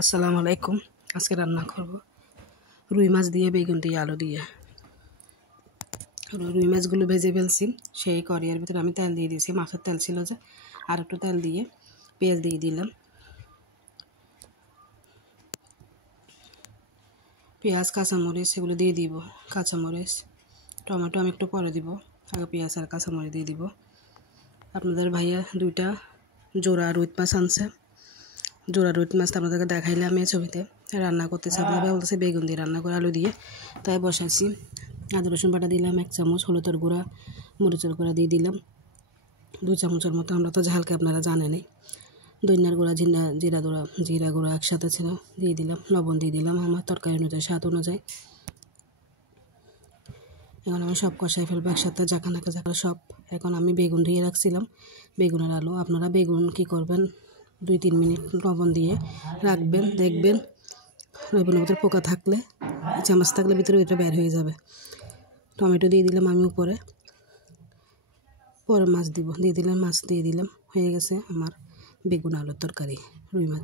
আসসালামু আলাইকুম। আজকে রান্না করব রুই মাছ দিয়ে বেগুন দিয়ে আলু দিয়ে। রুই মাছগুলো ভেজে ফেলছি। সেই কড়াইয়ের ভিতরে আমি তেল দিয়ে দিয়েছি, মাছের তেল ছিল যে, আর একটু তেল দিয়ে পেঁয়াজ দিয়ে দিলাম। পেঁয়াজ কাঁচামরিচ এগুলো দিয়ে দিব। কাঁচামরিচ টমেটো আমি একটু পরে দিব, আগে পেঁয়াজ আর কাঁচামরিচ দিয়ে দিব। আপনাদের ভাইয়া 2টা জোড়া রুই মাছ আনছে। জোড়া রুই মাছটা আপনাদেরকে দেখাইলে আমি ছবিতে রান্না করতেছি। আপনারা বলতেছে বেগুন দিয়ে রান্না করে আলু দিয়ে, তাই বসাইছি। আদা রসুন বাটা দিলাম 1 চামচ, হলুদের গুঁড়া মরিচের গুঁড়া দিয়ে দিলাম 2 চামচের মতো। আমরা তো ঝালকে আপনারা জানেনই। ধনিয়ার গুঁড়া জিরা গুঁড়া একসাথে ছিল দিয়ে দিলাম। লবণ দিয়ে দিলাম আমার তরকারি অনুযায়ী, স্বাদ অনুযায়ী। এখন আমি সব কষাই ফেলবো একসাথে, জাকানাকে সব। এখন আমি বেগুন ধুয়ে রাখছিলাম, বেগুনের আলু। আপনারা বেগুন কী করবেন, 2-3 মিনিট লবণ দিয়ে রাখবেন, দেখবেন লবণের ভিতরে পোকা থাকলে, চামচ থাকলে ভিতরে বের হয়ে যাবে। টমেটো দিয়ে দিলাম আমি উপরে, পরে মাছ দিয়ে দিলাম। মাছ দিয়ে দিলাম, হয়ে গেছে আমার বেগুন আলুর তরকারি, রুই মাছ।